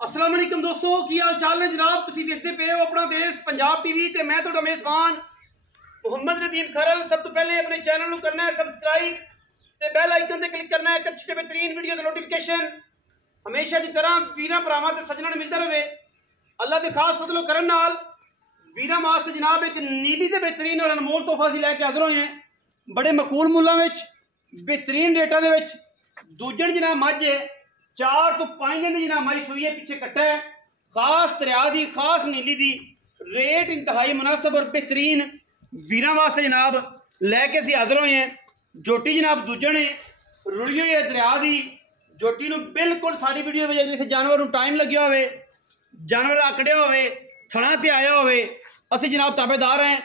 अस्सलाम वालेकुम दोस्तों, की हाल चाल ने जनाब। तुसीं देखते पे हो अपना देश पंजाब टीवी ते मैं तुहाडा मेज़बान मुहम्मद नदीम खरल। सब तो पहले अपने चैनल को करना है सब्सक्राइब ते बेल आइकन ते क्लिक करना है कच्छ के बेहतरीन वीडियो दी नोटिफिकेशन हमेशा की तरह वीरां भरावां ते सज्जणां नूं मिलदा रहे। अल्लाह दे खास फजलो करम नाल वीरां वास्ते जनाब एक नीली ते बेहतरीन और अनमोल तोहफा असीं लैके हाज़र होए हैं बड़े मकूल मुल्लां विच बेहतरीन रेटां दे विच। दूजण जनाब मझ है 4 तो 5 दिन की जनाब मई सूई है, पीछे कट्टा है खास दरिया की खास नीली दी रेट इंतहाई मुनासिब और बेहतरीन वीरां वास्ते जनाब लैके असीं हाज़र होए हैं। जोटी जनाब दूजण है रुड़ी हुई है दरिया की जोटी नूं बिल्कुल साड़ी वीडियो वजह जिस जानवर नूं टाइम लग्या होवे, जानवर आकड़िया होवे, थणा ते आया होवे, असीं जनाब ताबेदार हैं।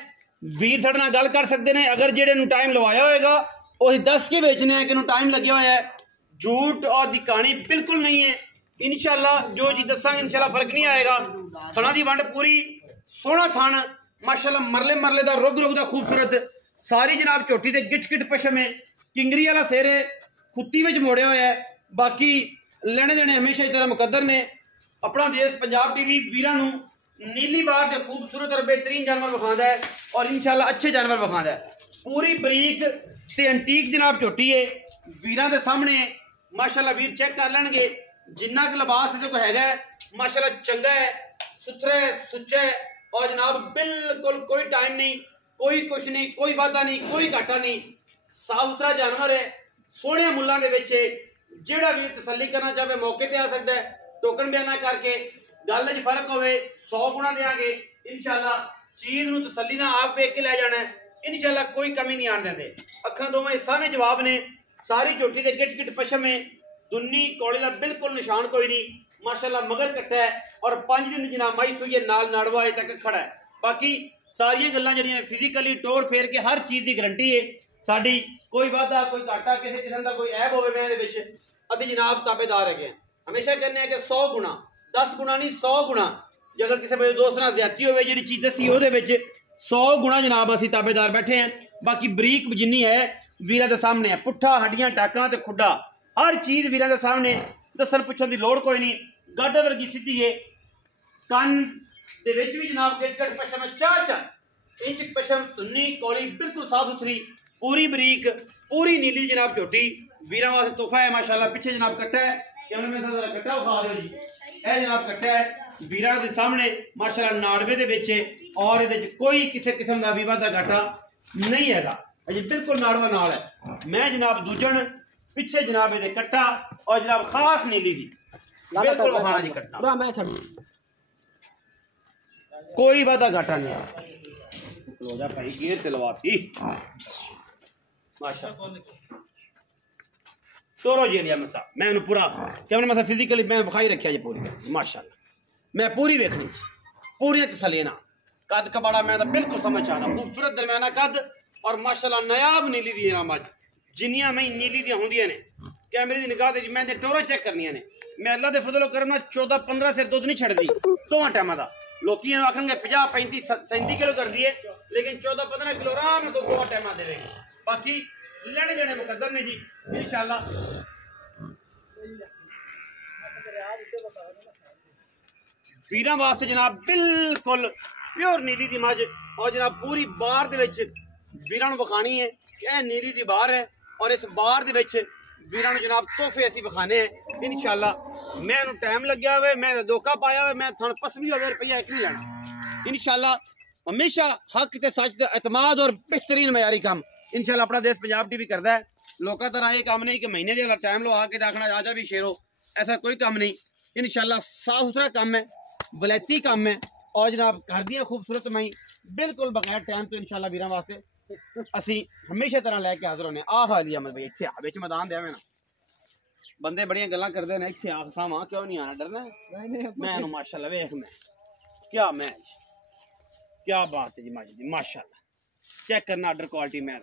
वीर साडे नाल गल कर सकते हैं। अगर जेड़े नूं टाइम लवाया होएगा वो दस के बेचने हैं कि नूं टाइम लग्या होया है। झूठ और दी कहानी बिल्कुल नहीं है। इंशाल्लाह जो चीज़ दसांगे इंशाल्लाह फर्क नहीं आएगा। थणा दी वंड पूरी सोहना थण माशाल्लाह मरले मरले दा रुग रुग दा खूबसूरत सारी जनाब झोटी ते गिट गिट पशम है, किंगरी वाला सिर है, खुत्ती विच मोड़िया होया है। बाकी लेने देने हमेशा इस तरह मुकद्दर ने। अपना देश पंजाब टीवी वीरां नूं नीली बार दे खूबसूरत और बेहतरीन जानवर विखांदा है और इंशाल्लाह अच्छे जानवर विखांदा है। पूरी बरीक ते एंटीक जनाब झोटी है वीरां दे सामने माशाल्लाह। वीर चेक कर लेंगे जिन्ना क लिबास जो हैगा माशाल्लाह चंगा है, सुथरा है, सुच्चा है और जनाब बिल्कुल कोई टाइम नहीं, कोई कुछ नहीं, कोई वादा नहीं, कोई घाटा नहीं, साफ सुथरा जानवर है। सोहने मुल्लां दे विच जेड़ा वीर तसल्ली करना चाहे मौके पे आ सकता है। टोकन बयाना करके गल च फर्क होवे 100 गुणा देंगे इंशाल्लाह। चीज़ नूं तसल्ली नाल आप वेख के लै जाना है इंशाल्लाह, कोई कमी नहीं आन देंदे। अखां दोवें सारे जवाब ने, सारी झोटी के गिट गिट पशम है, दुन्नी कौड़े का बिल्कुल निशान कोई नहीं माशाल्लाह। मगर कट्टा है और 5 दिन जनाब माई सूई है, नाल नाड़वा अजे तक खड़ा है। बाकी सारियां गल्लां जड़ियां फिजिकली टोर फेर के हर चीज़ की गारंटी है साडी। कोई वादा कोई घाटा किसी किस्म का कोई ऐब होवे मैं इहदे विच असीं जनाब ताबेदार है। हमेशा कहने हैं कि 100 गुणा 10 गुणा नहीं 100 गुणा। जे अगर किसी मेरे दोस्त नाल ज्यादती होवे जिहड़ी चीज़ दसी उहदे विच 100 गुणा जनाब असीं ताबेदार बैठे हैं। बाकी बरीक जिन्नी है वीरां दे सामने है, पुट्ठा हड्डियां टाकां ते खुड्डा हर चीज़ वीरां दे सामने दसन पुछण दी लोड़ कोई नहीं। गड्ड वर्गी सीधी है, कन दे विच भी जनाब गिट पशम 4 इंच पशम, तुन्नी कौली बिल्कुल साफ सुथरी, पूरी बरीक, पूरी नीली जनाब झोटी वीरां वास्ते तोहफा है माशाल्लाह। पीछे जनाब कट्टा है, कैमरे में जरा कट्टा उठा दो जी, यह जनाब कट्टा है वीरां दे सामने माशाल्लाह नाड़वे दे विच और इहदे च कोई किसी किस्म का भी वादा घाटा नहीं हैगा, अजे बिल्कुल नाड़वा नाल है। मैं जनाब दूजण पिछे जनाब ये कट्टा और जनाब खास नीली जी बिल्कुल वहां जी कट्टा कोई वादा घाटा नहीं है। भाई गेर चलवाती माशाल्लाह तोरो जी लिया मसा मैं उन्हें पूरा कैमरे मसा फिजिकली मैं बखाई रखिया जी पूरी माशाल्लाह। मैं पूरी वेखनी पूरी तसली ना कद कबाड़ा मैं बिल्कुल समझ आ रहा। खूबसूरत दरमियाना कद और माशाल्लाह नायाब नीली दी ना मज जिन्नियां मैं नीली दी होंदियां ने कैमरे दी निगाह से मैं टोरो चेक करनियां ने। मैं अल्लाह दे फजलो करम 14-15 सिर दुध नहीं छड़दी दोवां टाइमां दा। लोकी आखणगे 50-35-37 किलो कर दिए लेकिन 14-15 किलो आराम तो दोवां टाइमां देवेगी। बाकी लेने देने मुकद्दर ने जी इंशाल्लाह। वीरां वास्ते जनाब बिल्कुल प्योर नीली दी मज और जनाब पूरी बार दे विच वीरां नूं विखानी है कि यह नीली दी बार है और इस बार दे विच वीरां नूं जनाब तोहफे असीं विखाने हैं इंशाल्लाह। मैं इहनूं टाइम लग्या होवे, मैं धोखा पाया होवे, मैं थण पसवी होवे रुपया एक नहीं लेना इंशाल्लाह। हमेशा हक ते सच ते एतमाद और बेहतरीन मयारी काम इंशाल्लाह अपना देश पंजाब टीवी करता है। लोगों तरह ये काम नहीं कि महीने के टाइम लो आके देखना राजा भी शेरो, ऐसा कोई काम नहीं इंशाल्लाह। साफ सुथरा काम है, वलैती काम है और जनाब घर दियाँ खूबसूरत मई बिल्कुल बगैर टाइम तो इंशाल्लाह वीरां वास्ते असी हमेशा तरह लैके हाजिर होने। आ हाली अमल भाई इतने बिच मैदान दे ना बंदे बड़ियां गल्लां करदे ने इत्थे आ सावा क्यों नहीं आना डरना मैं माशाल्लाह वेख मैं क्या बात है जी माशाल्लाह। चेक करना आर्डर क्वालिटी मैं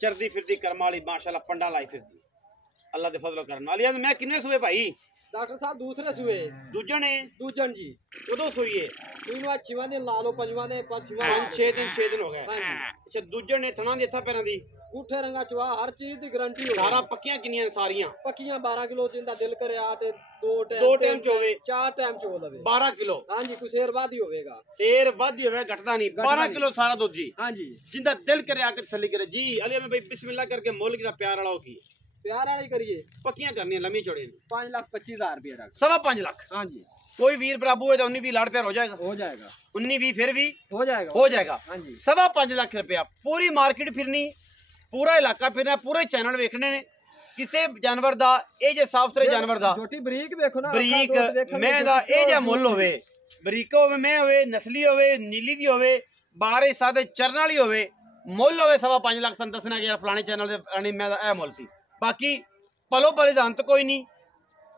चरदी फिरदी कर्म वाली माशाल्लाह पंडा लाई फिरदी अल्लाह दे फजलो करन वाली। मैं किन्ने सूए भाई डॉक्टर साहब दूसरे सूए दूजन है दूजन जी कदों सूई है तीनों छिवा ने ला लो पंजवा ने 5-6 दिन हो गए। अच्छा दूजन ने थना दी हथा पैरां दी गुठे रंगा चुआ हर चीज की गारंटी हो सारा पक्कियां किनियां सारियां पक्कियां 12 किलो जिंदा दिल करे आ ते दो दो टाइम टाइम चोवे 4 टाइम चो लवे 12 किलो हां जी कुछ शेर बाद ही होवेगा शेर वादी होवे घटदा नहीं 12 किलो सारा दूध जी हां जी जिंदा दिल करे आके तसल्ली करे जी अली में भाई बिस्मिल्लाह करके मोल की प्यार वाला हो की प्यार वाली करिए पक्कियां करनी लम्मी चौड़ी 5,25,000 रुपया रख 5.5 लाख हां जी कोई वीर बराबू है तो 19 भी लाड़ प्यार हो जाएगा 19 भी फिर भी हो जाएगा हो जाएगा हां जी 5.5 लाख रुपया पूरी मार्केट फिरनी पूरा इलाका फिरना पूरे चैनल वेखने ने किसी जानवर दा ए जे साफ सुथरे जानवर दा छोटी बरीक देखो ना बरीक मैं दा ए जे मुੱਲ होवे बरीक होवे मैं होवे नस्ली होवे नीली दी होवे बारे सादे चरण वाली होवे मुੱਲ होवे 5.5 लाख सन दसना कि फलाने चैनल दे रानी मैं दा ए मुੱਲ सी बाकी पलो बलिदान तो कोई नहीं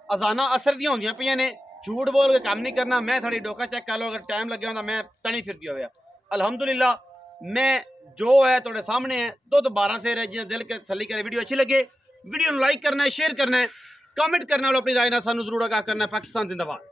अजाना असर दी होंदियां पईयां ने झूठ बोल के काम नहीं करना मैं थोड़ी डोका चेक कर लो अगर टाइम लगे होंदा मैं तनी फिर गया अल्हम्दुलिल्लाह मैं जो है थोड़े सामने है दुध 12 से है जिन्हें दिल के तसल्ली करे वीडियो अच्छी लगे वीडियो लाइक करना है शेयर करना है कमेंट करना है अपनी राय ना सानू जरूर आगाह करना है पाकिस्तान जिंदाबाद।